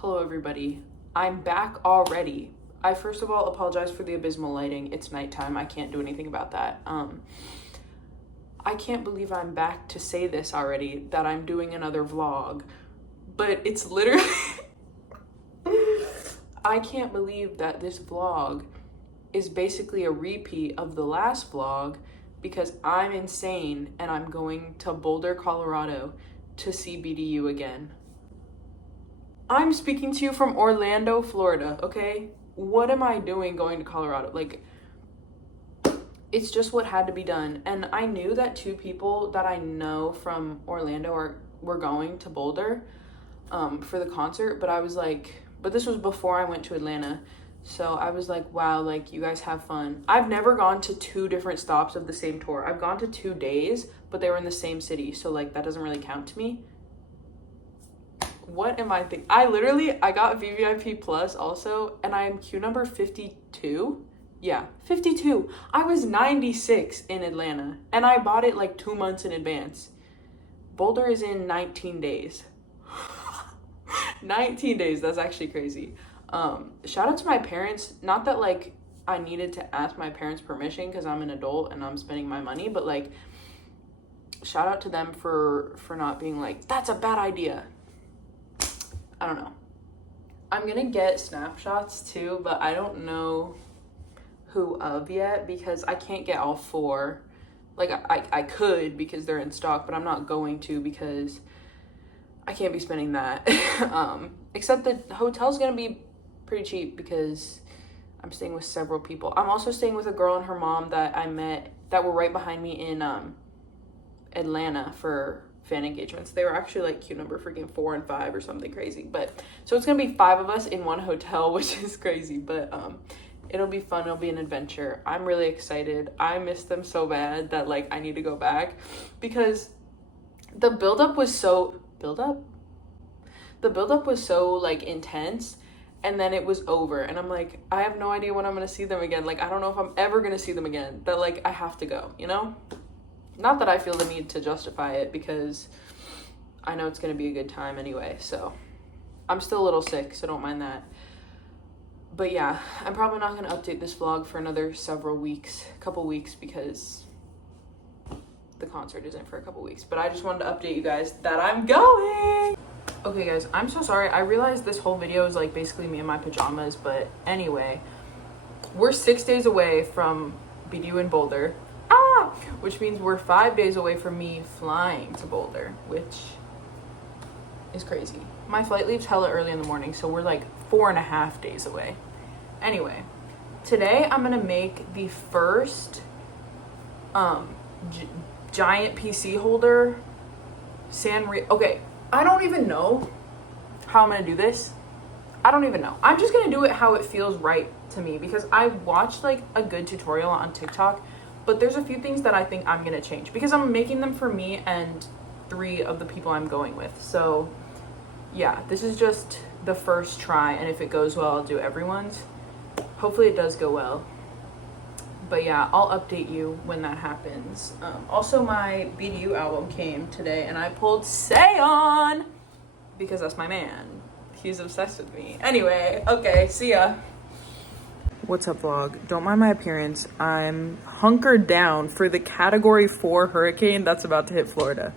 Hello everybody, I'm back already. I first of all apologize for the abysmal lighting. It's nighttime, I can't do anything about that. I can't believe I'm back to say this already, that I'm doing another vlog, but it's literally, I can't believe that this vlog is basically a repeat of the last vlog because I'm insane and I'm going to Boulder, Colorado to see BDU again. I'm speaking to you from Orlando, Florida, okay? What am I doing going to Colorado? Like, it's just what had to be done. And I knew that two people that I know from Orlando were going to Boulder for the concert, but I was like, but this was before I went to Atlanta. So I was like, wow, like, you guys have fun. I've never gone to two different stops of the same tour. I've gone to 2 days, but they were in the same city. So, like, that doesn't really count to me. What am I thinking? I got VVIP Plus also, and I am queue number 52. Yeah, 52. I was 96 in Atlanta, and I bought it like 2 months in advance. Boulder is in 19 days. 19 days, that's actually crazy. Shout out to my parents. Not that like I needed to ask my parents permission because I'm an adult and I'm spending my money, but like shout out to them for not being like, that's a bad idea. I don't know. I'm gonna get snapshots too, but I don't know who of yet because I can't get all 4. Like I could because they're in stock, but I'm not going to because I can't be spending that. Except the hotel's gonna be pretty cheap because I'm staying with several people. I'm also staying with a girl and her mom that I met that were right behind me in Atlanta for fan engagements. They were actually like queue number freaking 4 and 5 or something crazy. But so it's gonna be 5 of us in one hotel, which is crazy, but it'll be fun. It'll be an adventure. I'm really excited. I miss them so bad that like I need to go back because the buildup was so like intense, and then it was over and I'm like, I have no idea when I'm gonna see them again. Like, I don't know if I'm ever gonna see them again. That like I have to go, you know? Not that I feel the need to justify it because I know it's going to be a good time anyway. So I'm still a little sick, so don't mind that. But yeah, I'm probably not going to update this vlog for another couple weeks because the concert isn't for a couple weeks. But I just wanted to update you guys that I'm going. Okay guys, I'm so sorry. I realized this whole video is like basically me in my pajamas. But anyway, we're 6 days away from BDU in Boulder. Which means we're 5 days away from me flying to Boulder, which is crazy. My flight leaves hella early in the morning, so we're like 4.5 days away. Anyway, today I'm gonna make the first giant PC holder okay, I don't even know how I'm gonna do this. I don't even know. I'm just gonna do it how it feels right to me because I watched like a good tutorial on TikTok, but there's a few things that I think I'm gonna change because I'm making them for me and 3 of the people I'm going with. So yeah, this is just the first try, and if it goes well, I'll do everyone's. Hopefully it does go well. But yeah, I'll update you when that happens. Also, my BDU album came today, and I pulled Seon because that's my man. He's obsessed with me. Anyway, okay, see ya. What's up, vlog? Don't mind my appearance. I'm hunkered down for the Category 4 hurricane that's about to hit Florida.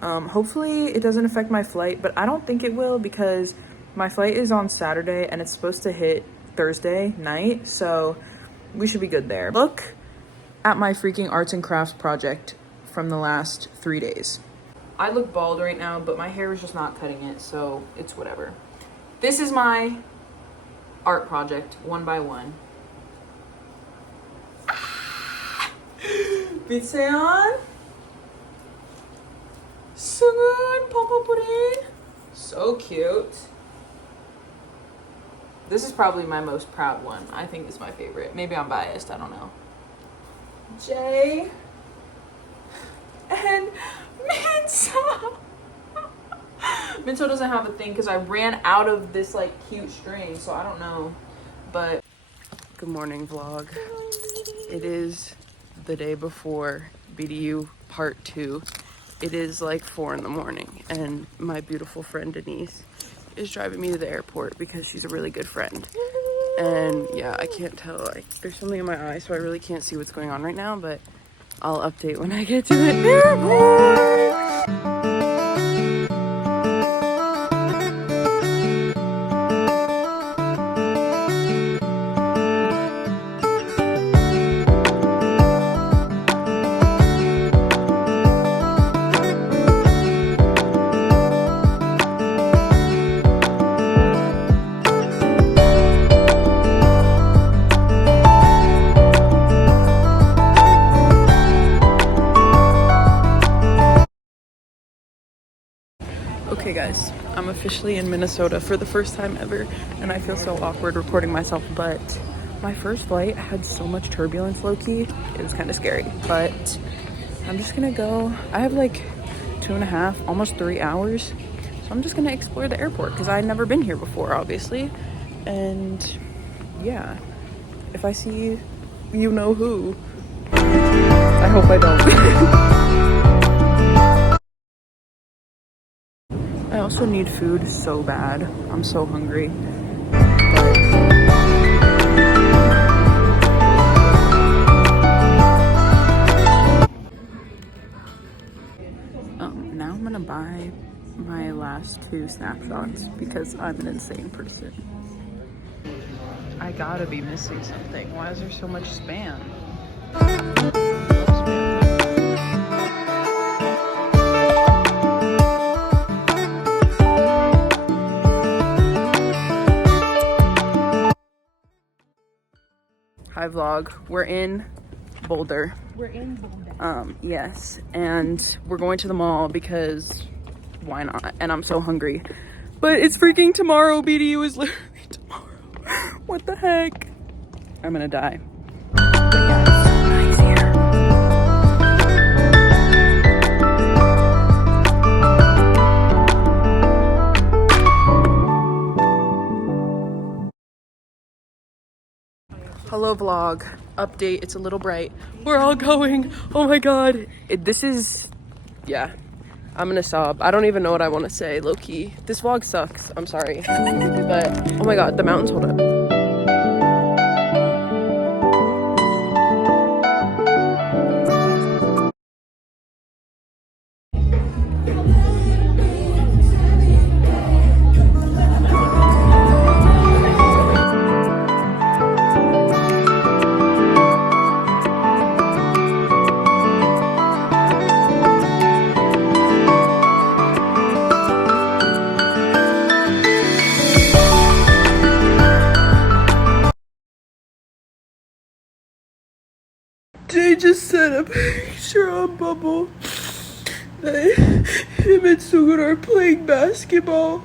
Hopefully it doesn't affect my flight, but I don't think it will because my flight is on Saturday and it's supposed to hit Thursday night, so we should be good there. Look at my freaking arts and crafts project from the last 3 days. I look bald right now, but my hair is just not cutting it, so it's whatever. This is my art project, 1 by 1. Bitseon. So good, Papa Pudding. So cute. This is probably my most proud one. I think it's my favorite. Maybe I'm biased, I don't know. Jay. And Minso. Minso doesn't have a thing because I ran out of this like cute string, so I don't know. But good morning, vlog. It is the day before BDU part 2. It is like 4 in the morning, and my beautiful friend Denise is driving me to the airport because she's a really good friend. And yeah, I can't tell, like there's something in my eye, so I really can't see what's going on right now, but I'll update when I get to the airport. Okay guys, I'm officially in Minnesota for the first time ever, and I feel so awkward recording myself, but my first flight had so much turbulence, low-key. It was kind of scary, but I'm just gonna go. I have like 2.5, almost 3 hours, so I'm just gonna explore the airport because I've never been here before, obviously. And yeah, if I see you know who, I hope I don't. I also need food so bad. I'm so hungry. Now I'm gonna buy my last 2 snapshots because I'm an insane person. I gotta be missing something. Why is there so much spam? Hi vlog, we're in Boulder. Yes, and we're going to the mall because why not? And I'm so hungry. But it's freaking tomorrow. BDU is literally tomorrow. What the heck? I'm gonna die. But yeah, it's so nice here. Hello vlog, update, it's a little bright. We're all going, oh my god. This is, yeah, I'm gonna sob. I don't even know what I want to say, low-key. This vlog sucks, I'm sorry. But, oh my god, the mountains, hold up. Jay just sent a picture on Bubble that him and Sugun are playing basketball.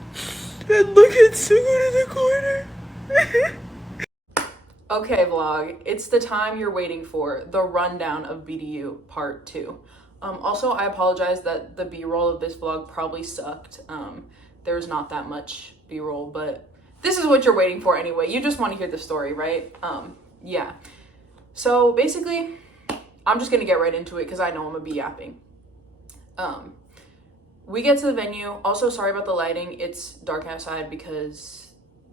And look at Sugun in the corner. Okay, vlog, it's the time you're waiting for, the rundown of BDU part 2. Also, I apologize that the B-roll of this vlog probably sucked. There's not that much B-roll, but this is what you're waiting for anyway. You just want to hear the story, right? Yeah. So basically, I'm just gonna get right into it because I know I'm gonna be yapping. We get to the venue. Also, sorry about the lighting. It's dark outside because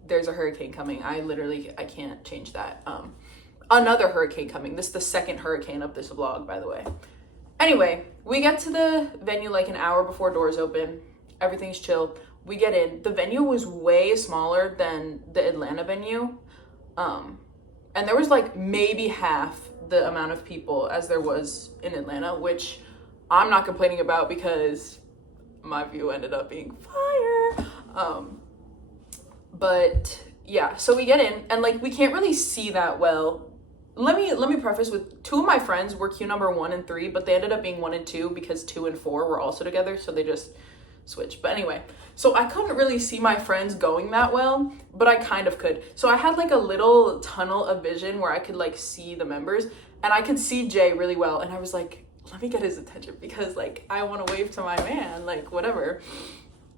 there's a hurricane coming. I can't change that. Another hurricane coming. This is the second hurricane of this vlog, by the way. Anyway, we get to the venue like an hour before doors open. Everything's chill. We get in. The venue was way smaller than the Atlanta venue. And there was like maybe half the amount of people as there was in Atlanta, which I'm not complaining about because my view ended up being fire. But yeah, so we get in and like we can't really see that well. Let me preface with 2 of my friends were queue number 1 and 3, but they ended up being 1 and 2 because 2 and 4 were also together, so they just switched. But anyway, so I couldn't really see my friends going that well, but I kind of could. So I had like a little tunnel of vision where I could like see the members, and I could see Jay really well, and I was like, let me get his attention because like I want to wave to my man, like whatever.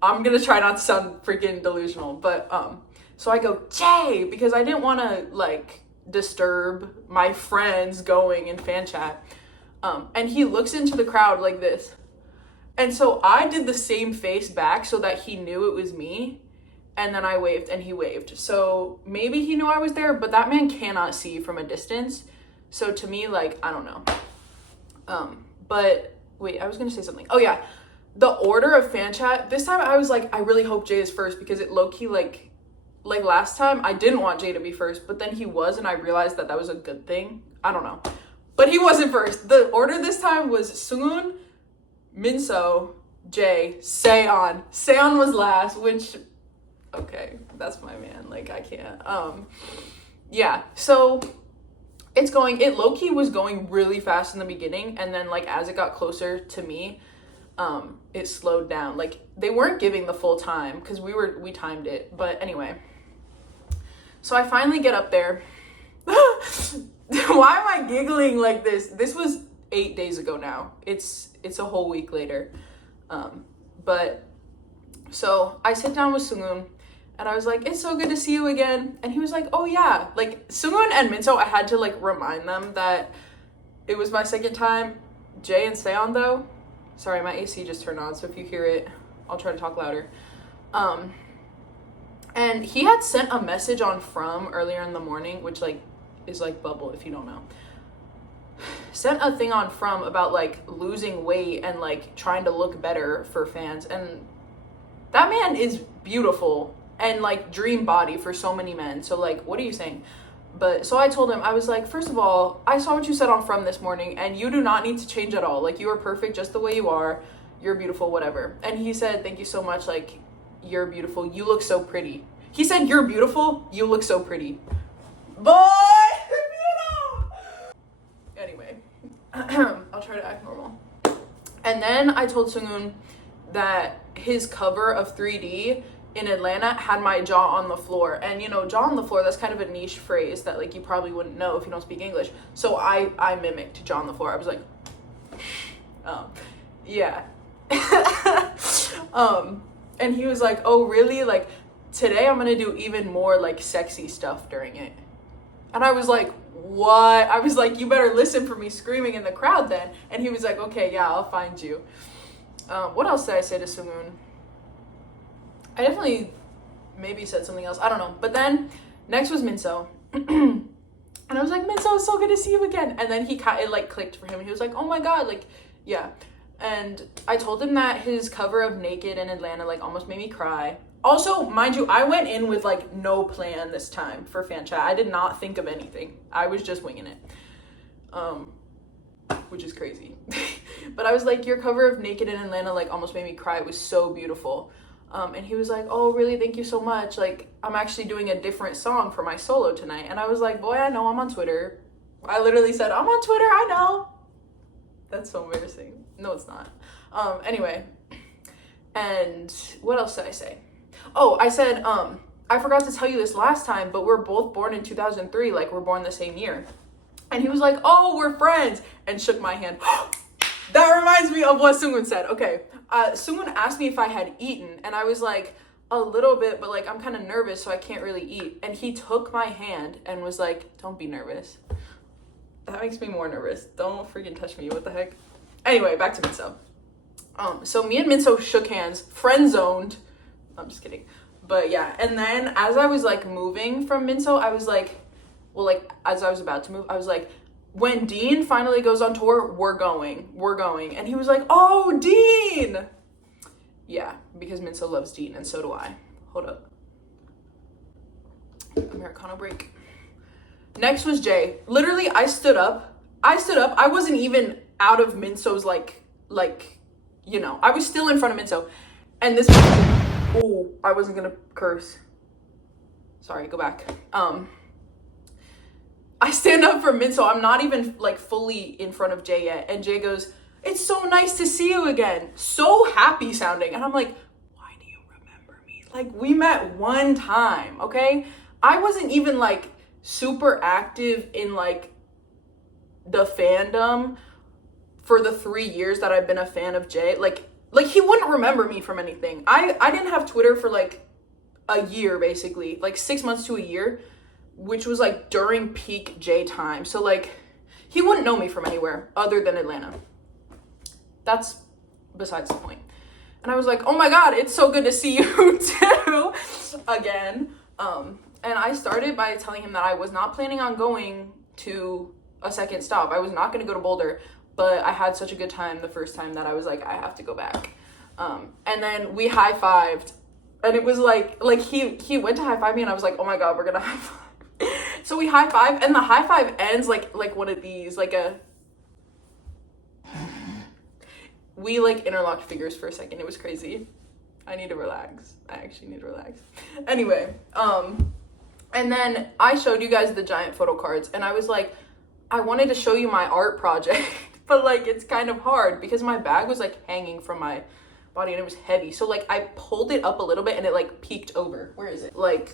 I'm gonna try not to sound freaking delusional, but so I go, Jay, because I didn't want to like disturb my friends going in fan chat. And he looks into the crowd like this. And so I did the same face back so that he knew it was me. and then I waved and he waved. So maybe he knew I was there, but that man cannot see from a distance. So to me, like, I don't know. But wait, I was gonna say something. Oh yeah, the order of fan chat. This time I was like, I really hope Jay is first, because it low-key like last time I didn't want Jay to be first, but then he was, and I realized that was a good thing. I don't know. But he wasn't first. The order this time was Sungun, Minso, Jay, Seon. Seon was last, which, okay, that's my man. Like, I can't. Yeah, so it low-key was going really fast in the beginning, and then like as it got closer to me, it slowed down. Like, they weren't giving the full time because we timed it. But anyway, so I finally get up there. Why am I giggling like this? This was 8 days ago now. It's a whole week later. But so I sit down with Sungun, and I was like, it's so good to see you again. And he was like, oh yeah. Like, Sungun and Minso, I had to like remind them that it was my second time. Jay and Seon though, sorry, my AC just turned on, so if you hear it, I'll try to talk louder. And he had sent a message on From earlier in the morning, which like is like Bubble if you don't know. Sent a thing on From about like losing weight and like trying to look better for fans, and that man is beautiful and like dream body for so many men. So like, what are you saying? But so I told him, I was like, first of all, I saw what you said on From this morning, and you do not need to change at all. Like, you are perfect just the way you are. You're beautiful, whatever. And he said, thank you so much. Like, you're beautiful. You look so pretty. He said, you're beautiful. You look so pretty. Boy! Anyway, I'll try to act normal. And then I told Sungun that his cover of 3D in Atlanta had my jaw on the floor. And you know, jaw on the floor, that's kind of a niche phrase that like you probably wouldn't know if you don't speak English. So I mimicked jaw on the floor. I was like, yeah. And he was like, oh really? Like, today I'm gonna do even more like sexy stuff during it. And I was like, what? I was like, you better listen for me screaming in the crowd then. And he was like, okay, yeah, I'll find you. What else did I say to Sungun? I definitely maybe said something else. I don't know. But then next was Minso. And I was like, Minso, it's so good to see you again. And then it like clicked for him. He was like, oh my God, like, yeah. And I told him that his cover of Naked in Atlanta like almost made me cry. Also, mind you, I went in with like no plan this time for fan chat. I did not think of anything. I was just winging it. Which is crazy. But I was like, your cover of Naked in Atlanta like almost made me cry. It was so beautiful. And he was like, oh really, thank you so much. Like, I'm actually doing a different song for my solo tonight. And I was like, boy, I know, I'm on Twitter. I literally said, I'm on Twitter, I know. That's so embarrassing. No, it's not. Anyway. And what else did I say? Oh, I said, I forgot to tell you this last time, but we're both born in 2003. Like, we're born the same year. And he was like, oh, we're friends. And shook my hand. That reminds me of what Sungun said. Okay. Sungun asked me if I had eaten, and I was like, a little bit, but like, I'm kind of nervous, so I can't really eat. And he took my hand and was like, don't be nervous. That makes me more nervous. Don't freaking touch me. What the heck? Anyway, back to Minso. So me and Minso shook hands, friend zoned. I'm just kidding. But yeah, and then as I was like moving from Minso, I was like, well, like as I was about to move, I was like, when Dean finally goes on tour, we're going. And he was like, oh, Dean. Yeah, because Minso loves Dean, and so do I. Hold up. Americano break. Next was Jay. Literally, I stood up. I wasn't even out of Minso's like, you know, I was still in front of Minso. And this, oh, I wasn't gonna curse. Sorry, go back. I stand up for Minso. I'm not even like fully in front of Jay yet. And Jay goes, it's so nice to see you again. So happy sounding. And I'm like, why do you remember me? Like, we met one time, okay? I wasn't even like super active in like the fandom for the 3 years that I've been a fan of Jay. Like he wouldn't remember me from anything. I didn't have Twitter for like a year, basically, like 6 months to a year, which was like during peak Jay time. So like, he wouldn't know me from anywhere other than Atlanta. That's besides the point. And I was like, oh my God, it's so good to see you too. again. And I started by telling him that I was not planning on going to a second stop. I was not going to go to Boulder, but I had such a good time the first time that I was like, I have to go back. And then we high-fived, and it was like he went to high-five me, and I was like, oh my God, we're gonna high-five. So we high-five, and the high-five ends like one of these, we like interlocked fingers for a second. It was crazy. I need to relax. I actually need to relax. Anyway, and then I showed you guys the giant photo cards, and I was like, I wanted to show you my art project, but like it's kind of hard because my bag was like hanging from my body and it was heavy. So like I pulled it up a little bit and it like peeked over. Where is it? Like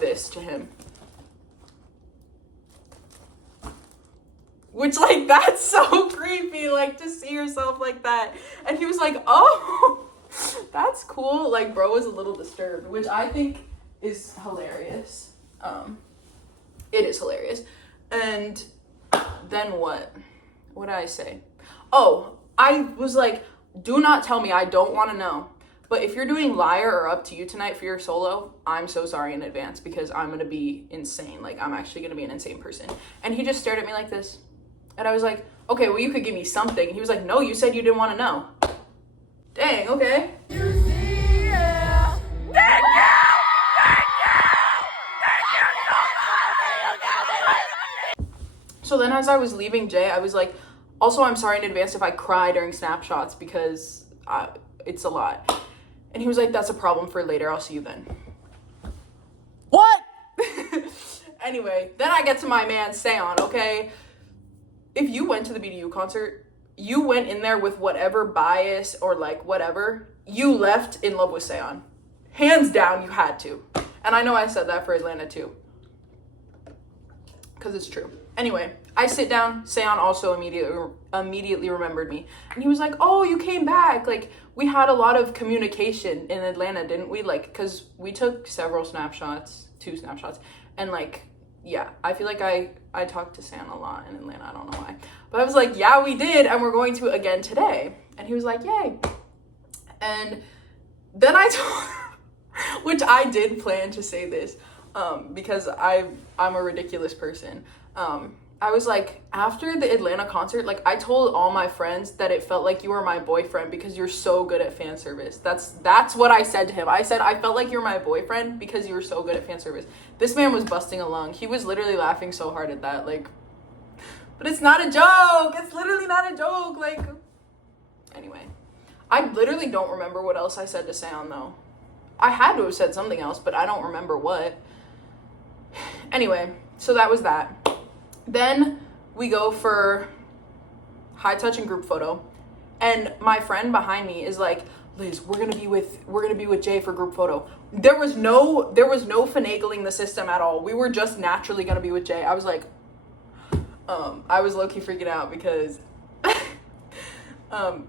this to him. Which like, that's so creepy, like to see yourself like that. And he was like, oh, that's cool. Like bro was a little disturbed, which I think is hilarious. It is hilarious. And then what did I say? Oh, I was like, do not tell me, I don't want to know. But if you're doing Liar or Up to You tonight for your solo, I'm so sorry in advance because I'm going to be insane. Like, I'm actually going to be an insane person. And he just stared at me like this. And I was like, okay, well, you could give me something. He was like, no, you said you didn't want to know. Dang, okay. You see, yeah. Thank you! So then as I was leaving Jay, I was like, also, I'm sorry in advance if I cry during snapshots because it's a lot. And he was like, that's a problem for later. I'll see you then. What? Anyway, then I get to my man, Seon, okay? If you went to the BDU concert, you went in there with whatever bias or like whatever, you left in love with Seon. Hands down, you had to. And I know I said that for Atlanta too. Because it's true. Anyway, I sit down. Seon also immediately remembered me. And he was like, oh, you came back. Like, we had a lot of communication in Atlanta, didn't we? Like, because we took several snapshots, 2 snapshots. And, like, yeah, I feel like I talked to Seon a lot in Atlanta. I don't know why. But I was like, yeah, we did. And we're going to again today. And he was like, yay. And then I told him, which I did plan to say this, because I'm a ridiculous person. I was like, after the Atlanta concert, like I told all my friends that it felt like you were my boyfriend because you're so good at fan service. That's what I said to him. I said, I felt like you're my boyfriend because you were so good at fan service. This man was busting a lung. He was literally laughing so hard at that. Like, but it's not a joke. It's literally not a joke. Like, anyway, I literally don't remember what else I said to Seon though. I had to have said something else, but I don't remember what. Anyway, so that was that. Then we go for high touch and group photo. And my friend behind me is like, Liz, we're gonna be with Jay for group photo. There was no finagling the system at all. We were just naturally gonna be with Jay. I was like, I was low-key freaking out because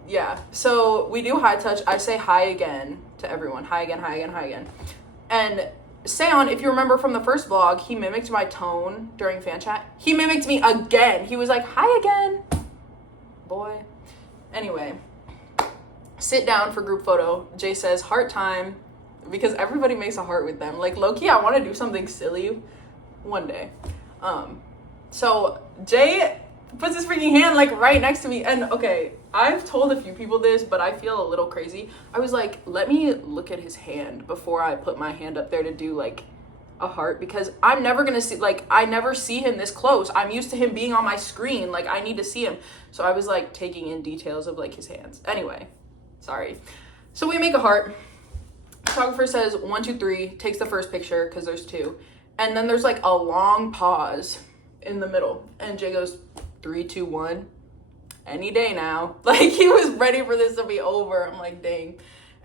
yeah. So we do high touch. I say hi again to everyone. Hi again, hi again, hi again. And Seon, if you remember from the first vlog, he mimicked my tone during fan chat. He mimicked me again. He was like, hi again, boy. Anyway, sit down for group photo. Jay says, heart time, because everybody makes a heart with them. Like, low-key, I want to do something silly one day. So Jay puts his freaking hand like right next to me. And okay, I've told a few people this, but I feel a little crazy. I was like, let me look at his hand before I put my hand up there to do like a heart, because I'm never gonna see, like, I never see him this close. I'm used to him being on my screen. Like, I need to see him. So I was like taking in details of like his hands. Anyway, sorry. So we make a heart. Photographer says 1, 2, 3, takes the first picture because there's 2. And then there's like a long pause in the middle. And Jay goes, 3, 2, 1. Any day now. Like, he was ready for this to be over. I'm like, dang.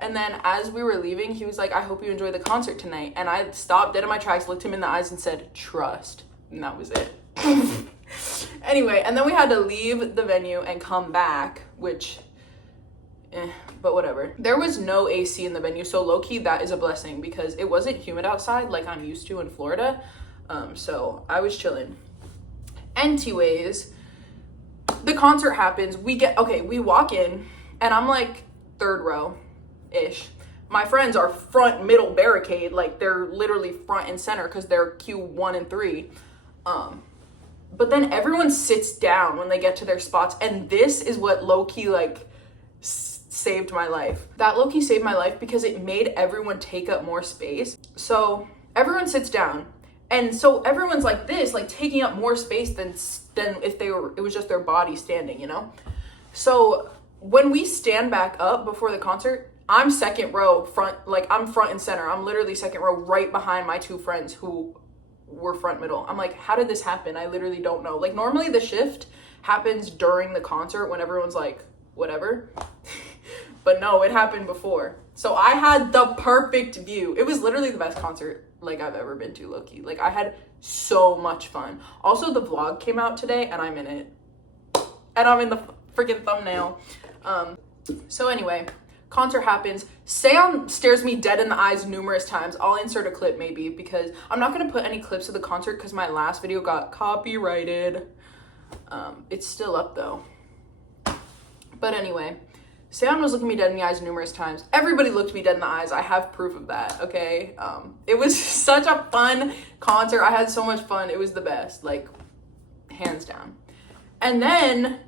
And then as we were leaving, he was like, I hope you enjoy the concert tonight. And I stopped dead in my tracks, looked him in the eyes and said, trust. And that was it. Anyway, and then we had to leave the venue and come back, which, but whatever. There was no AC in the venue, so low-key, that is a blessing because it wasn't humid outside like I'm used to in Florida. So I was chilling. Anyways, the concert happens. We walk in, and I'm like 3rd row-ish. my friends are front middle barricade, like they're literally front and center because they're Q1 and 3. But then everyone sits down when they get to their spots, and this is what low-key like saved my life. That low-key saved my life because it made everyone take up more space. So everyone sits down, and so everyone's like this, like taking up more space than if it was just their body standing, you know? So when we stand back up before the concert, I'm second row front, like I'm front and center. I'm literally second row right behind my 2 friends who were front middle. I'm like, how did this happen? I literally don't know. Like normally the shift happens during the concert when everyone's like, whatever. But no, it happened before. So I had the perfect view. It was literally the best concert like I've ever been to, low-key. Like I had so much fun. Also, the vlog came out today and I'm in it. And I'm in the freaking thumbnail. So anyway, concert happens. Seon stares me dead in the eyes numerous times. I'll insert a clip maybe because I'm not going to put any clips of the concert because my last video got copyrighted. It's still up though. But anyway, Seon was looking me dead in the eyes numerous times. Everybody looked me dead in the eyes. I have proof of that, okay? It was such a fun concert. I had so much fun. It was the best, like hands down. And then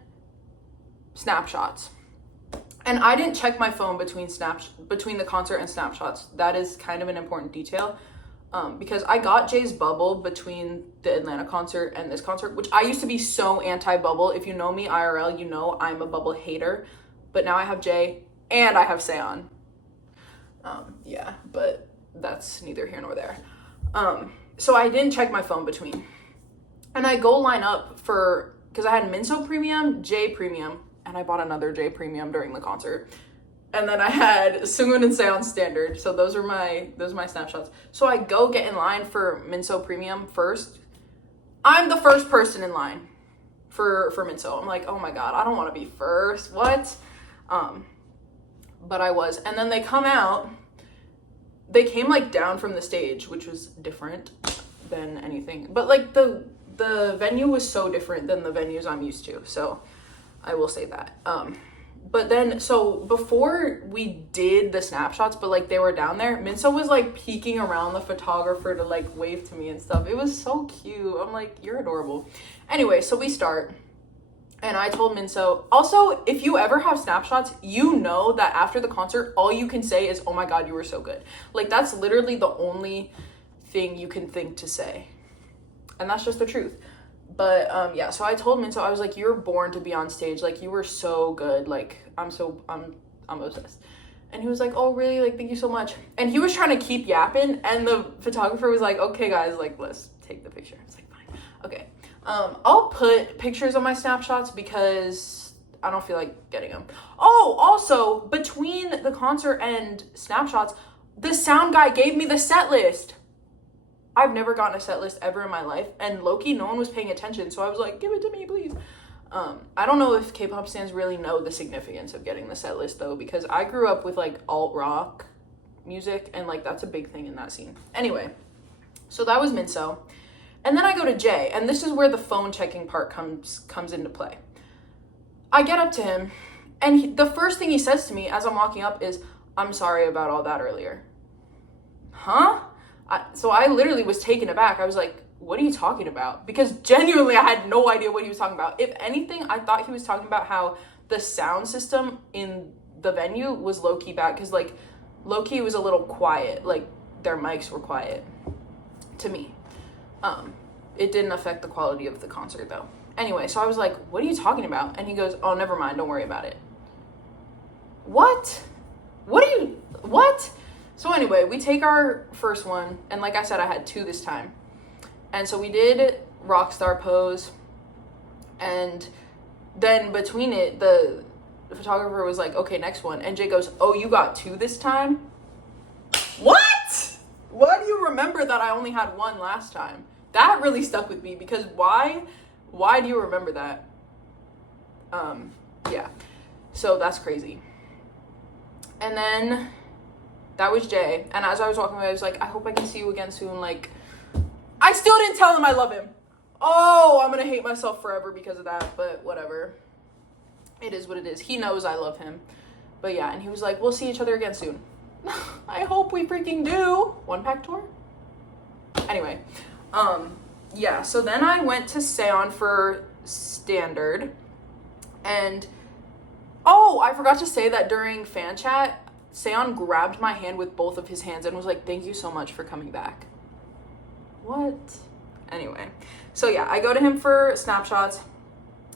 snapshots. And I didn't check my phone between the concert and snapshots. That is kind of an important detail because I got Jay's bubble between the Atlanta concert and this concert, which I used to be so anti-bubble. If you know me IRL, you know I'm a bubble hater. But now I have Jay and I have Seon. Yeah, but that's neither here nor there. So I didn't check my phone between. And I go line up because I had Minso Premium, Jay Premium, and I bought another J Premium during the concert. And then I had Seunghoon and Seon Standard. So those are my snapshots. So I go get in line for Minso Premium first. I'm the first person in line for Minso. I'm like, oh my God, I don't want to be first. What? But I was. And then they come out. They came like down from the stage, which was different than anything. But like the venue was so different than the venues I'm used to. So I will say that. But then, so before we did the snapshots, but like they were down there, Minso was like peeking around the photographer to like wave to me and stuff. It was so cute. I'm like, you're adorable. Anyway, so we start. And I told Minso, also, if you ever have snapshots, you know that after the concert, all you can say is, oh my God, you were so good. Like that's literally the only thing you can think to say. And that's just the truth. But yeah, so I told Minso, I was like, you're born to be on stage. Like you were so good. Like I'm obsessed. And he was like, oh really? Like thank you so much. And he was trying to keep yapping. And the photographer was like, okay guys, like let's take the picture. It's like, fine. Okay. I'll put pictures of my snapshots because I don't feel like getting them. Oh, also between the concert and snapshots, the sound guy gave me the set list. I've never gotten a set list ever in my life, and low-key, no one was paying attention, so I was like, give it to me, please. I don't know if K-pop stans really know the significance of getting the set list, though, because I grew up with, like, alt-rock music, and, like, that's a big thing in that scene. Anyway, so that was Minso. And then I go to Jay, and this is where the phone checking part comes into play. I get up to him, and the first thing he says to me as I'm walking up is, I'm sorry about all that earlier. Huh? So I literally was taken aback. I was like, what are you talking about? Because genuinely, I had no idea what he was talking about. If anything, I thought he was talking about how the sound system in the venue was low-key bad. Because, like, low-key was a little quiet. Like, their mics were quiet to me. It didn't affect the quality of the concert, though. Anyway, so I was like, what are you talking about? And he goes, oh, never mind. Don't worry about it. What? What? So anyway, we take our first one, and like I said, I had 2 this time. And so we did Rockstar Pose, and then between it, the photographer was like, okay, next one. And Jay goes, oh, you got 2 this time? What? Why do you remember that I only had 1 last time? That really stuck with me, because why do you remember that? Yeah, so that's crazy. And then that was Jay. And as I was walking away, I was like, I hope I can see you again soon. Like, I still didn't tell him I love him. Oh, I'm going to hate myself forever because of that. But whatever. It is what it is. He knows I love him. But yeah, and he was like, we'll see each other again soon. I hope we freaking do. One pack tour? Anyway, yeah, so then I went to Seon for standard, and oh, I forgot to say that during fan chat, Seon grabbed my hand with both of his hands and was like, thank you so much for coming back. What? Anyway, so yeah, I go to him for snapshots,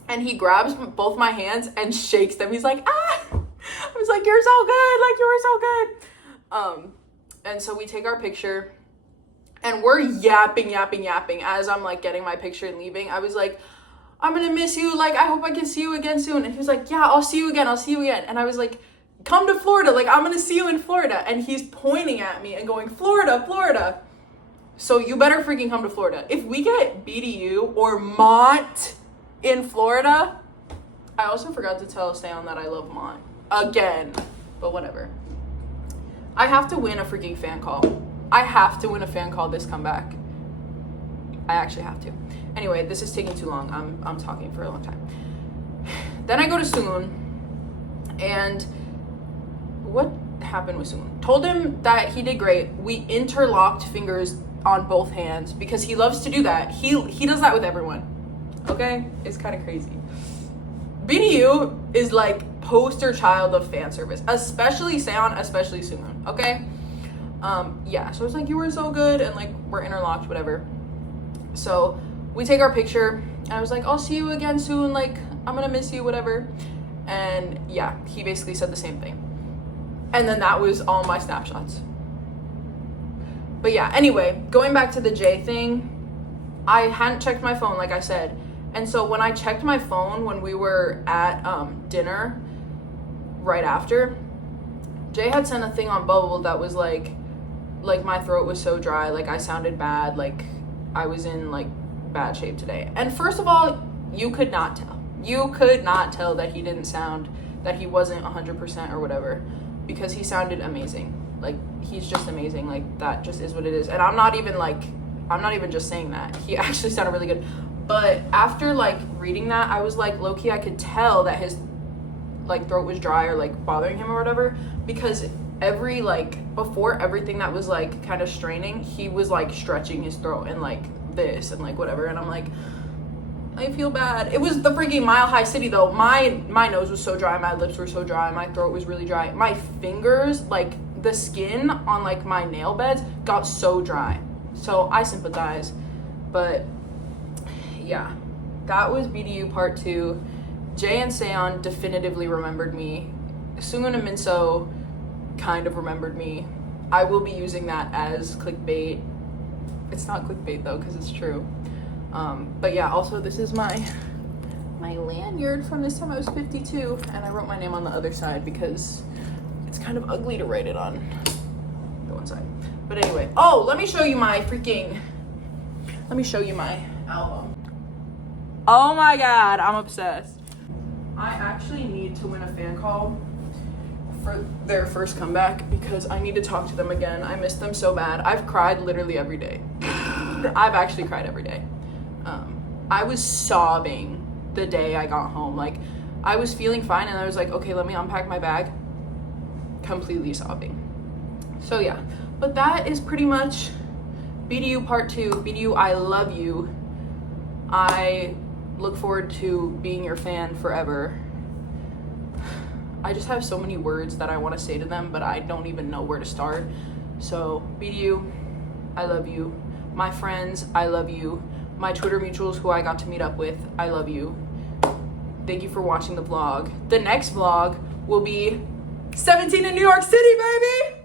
and he grabs both my hands and shakes them. He's like, ah! I was like, you're so good, like, you were so good. And so we take our picture, and we're yapping as I'm like getting my picture and leaving. I was like, I'm gonna miss you, like, I hope I can see you again soon. And he was like, yeah, I'll see you again. And I was like, come to Florida, like, I'm gonna see you in Florida. And he's pointing at me and going, Florida. So you better freaking come to Florida. If we get BDU or Mont in Florida, I also forgot to tell Seon that I love Mont again, but whatever. I have to win a freaking fan call. I have to win a fan call this comeback. I actually have to. Anyway, this is taking too long. I'm talking for a long time. Then I go to Soon, and what happened with Soon? Told him that he did great. We interlocked fingers on both hands because he loves to do that. He does that with everyone. Okay? It's kind of crazy. BDU is like poster child of fan service, especially Seon, especially Soon. Okay? Yeah, so it's like, you were so good, and like we're interlocked, whatever. So we take our picture, and I was like, I'll see you again soon, like, I'm gonna miss you, whatever. And yeah, he basically said the same thing. And then that was all my snapshots. But yeah, anyway, going back to the J thing, I hadn't checked my phone, like I said. And so when I checked my phone when we were at dinner right after, Jay had sent a thing on Bubble that was like my throat was so dry, like I sounded bad, like I was in like bad shape today. And first of all, you could not tell. You could not tell that he didn't sound, that he wasn't 100% or whatever, because he sounded amazing. Like, he's just amazing. Like, that just is what it is. And I'm not even just saying that. He actually sounded really good. But after like reading that, I was like, low-key, I could tell that his like throat was dry or like bothering him or whatever, because every like before everything that was like kind of straining, he was like stretching his throat and like this and like whatever. And I'm like, I feel bad. It was the freaking Mile High City though. My nose was so dry, my lips were so dry, my throat was really dry. My fingers, like the skin on like my nail beds got so dry. So I sympathize. But yeah, that was BDU part 2. Jay and Seon definitively remembered me. Sungun and Minso kind of remembered me. I will be using that as clickbait. It's not clickbait though, because it's true. But yeah, also this is my lanyard from this time I was 52, and I wrote my name on the other side because it's kind of ugly to write it on the one side. But anyway, oh, let me show you my album. Oh my god, I'm obsessed. I actually need to win a fan call for their first comeback because I need to talk to them again. I miss them so bad. I've cried literally every day. I've actually cried every day. I was sobbing the day I got home. Like, I was feeling fine and I was like, okay, let me unpack my bag. Completely sobbing. So yeah, but that is pretty much BDU part 2. BDU, I love you. I look forward to being your fan forever. I just have so many words that I want to say to them, but I don't even know where to start. So BDU, I love you. My friends, I love you. My Twitter mutuals who I got to meet up with, I love you. Thank you for watching the vlog. The next vlog will be 17 in New York City, baby!